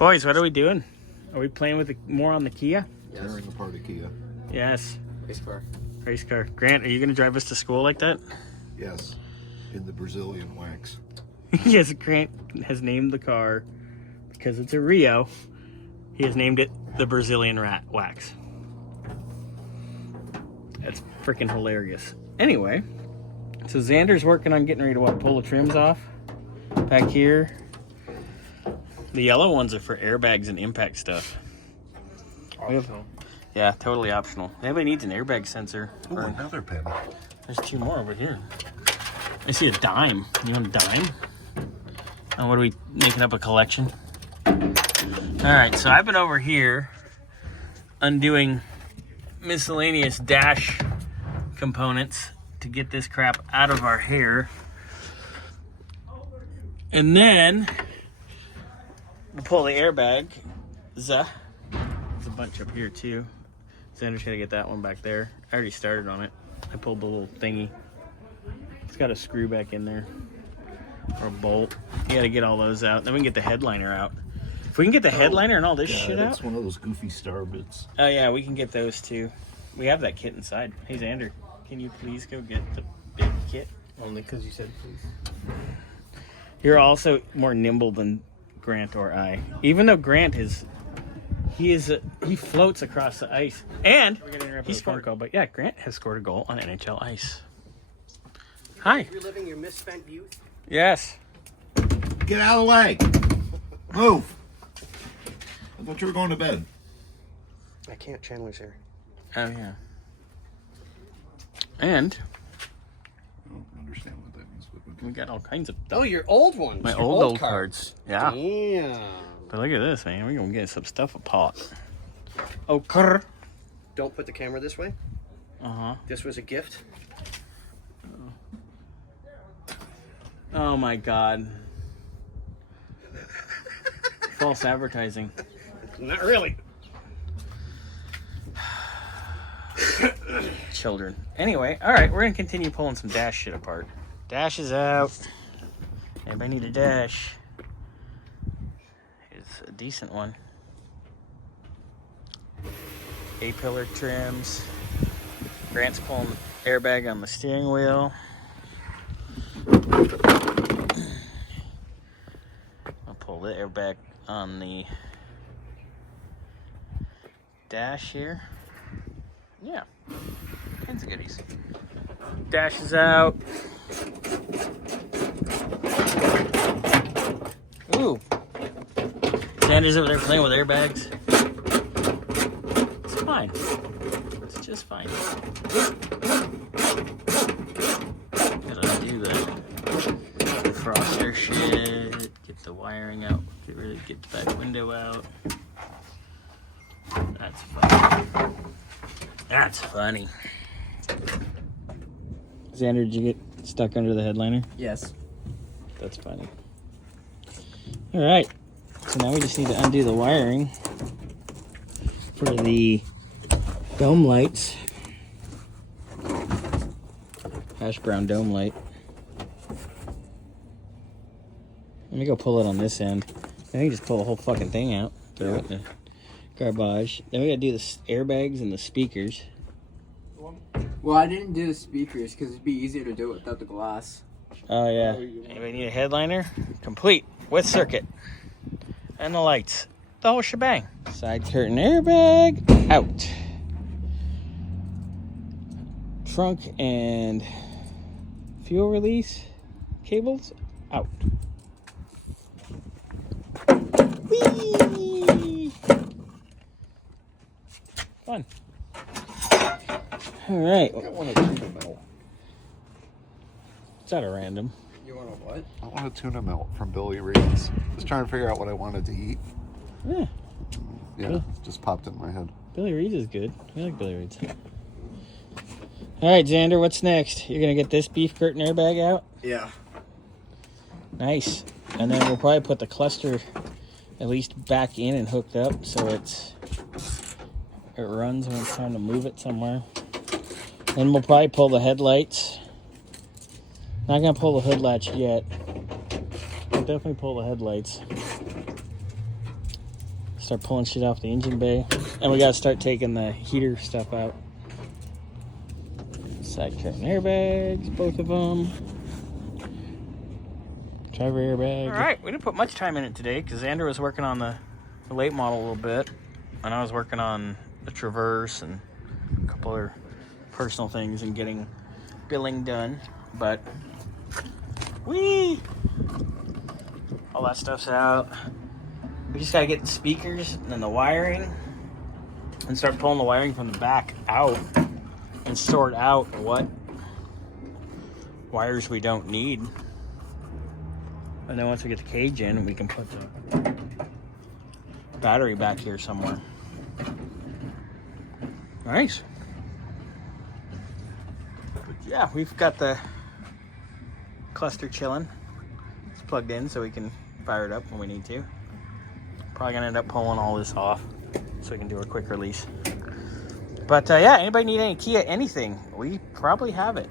Boys, what are we doing? Are we playing with more on the Kia? Yes. Tearing apart a Kia. Yes. Race car. Race car. Grant, are you going to drive us to school like that? Yes. In the Brazilian wax. Yes, Grant has named the car, because it's a Rio, he has named it the Brazilian wax. That's freaking hilarious. Anyway, so Xander's working on getting ready to pull the trims off. Back here. The yellow ones are for airbags and impact stuff. Optional. Yeah, totally optional. Everybody needs an airbag sensor. Ooh, another pen. There's two more over here. I see a dime. You want a dime? Oh, what are we making up a collection? Alright, so I've been over here undoing miscellaneous dash components to get this crap out of our hair. And then we'll pull the airbag. There's a bunch up here too. Xander's gotta get that one back there. I already started on it. I pulled the little thingy. It's got a screw back in there. Or a bolt. You gotta get all those out. Then we can get the headliner out. If we can get the headliner and all this shit out. It's one of those goofy star bits. Oh yeah, we can get those too. We have that kit inside. Hey Xander, can you please go get the big kit? Only because you said please. You're also more nimble than Grant or I. Even though Grant is, he floats across the ice. And he scored a goal. But yeah, Grant has scored a goal on NHL ice. Hi. Reliving your misspent youth? Yes. Get out of the way. Move. I thought you were going to bed. I can't. Chandler's here. Oh yeah. And I don't understand what that means. But okay. we got all kinds of stuff. Oh, your old ones. My your old cards. Yeah. Damn. But look at this, man. We're gonna get some stuff apart. Oh, crrr. Don't put the camera this way. Uh-huh. This was a gift. Oh my god. False advertising. Not really. Children. Anyway, alright, we're gonna continue pulling some dash shit apart. Dash is out. Anybody need a dash? Here's a decent one. A-pillar trims. Grant's pulling the airbag on the steering wheel. I'll pull the airbag on the dash here. Yeah, kinds of goodies. Dash is out. Ooh. Xander's over there playing with airbags. It's fine. It's just fine. Gotta undo the defroster shit. Get the wiring out. Get the back window out. That's funny. That's funny. Xander, did you get stuck under the headliner? Yes. That's funny. Alright. So now we just need to undo the wiring for the dome lights. Hash brown dome light. Let me go pull it on this end. Then we can just pull the whole fucking thing out. Throw it in the garbage. Then we gotta do the airbags and the speakers. Well, I didn't do the speakers because it'd be easier to do it without the glass. Oh yeah. Anybody need a headliner? Complete with circuit. And the lights. The whole shebang. Side curtain airbag out. Trunk and fuel release cables out. Whee! Fun. All right. I want a tuna melt. It's out of random. You want a what? I want a tuna melt from Billy Reed's. Just trying to figure out what I wanted to eat. Yeah. Yeah, Cool. it just popped in my head. Billy Reed's is good. We like Billy Reed's. All right, Xander, what's next? You're going to get this beef curtain airbag out? Yeah. Nice. And then we'll probably put the cluster at least back in and hooked up so it runs when it's time to move it somewhere. Then we'll probably pull the headlights. Not going to pull the hood latch yet. We'll definitely pull the headlights. Start pulling shit off the engine bay. And we gotta start taking the heater stuff out. Side curtain airbags, both of them. Driver airbag. Alright, we didn't put much time in it today because Xander was working on the late model a little bit. And I was working on the Traverse and a couple other personal things and getting billing done. But, all that stuff's out. We just gotta get the speakers and then the wiring and start pulling the wiring from the back out and sort out what wires we don't need. And then once we get the cage in, we can put the battery back here somewhere. Nice. But yeah, we've got the cluster chilling. It's plugged in so we can fire it up when we need to. Probably gonna end up pulling all this off so we can do a quick release. But yeah, anybody need any Kia anything? We probably have it.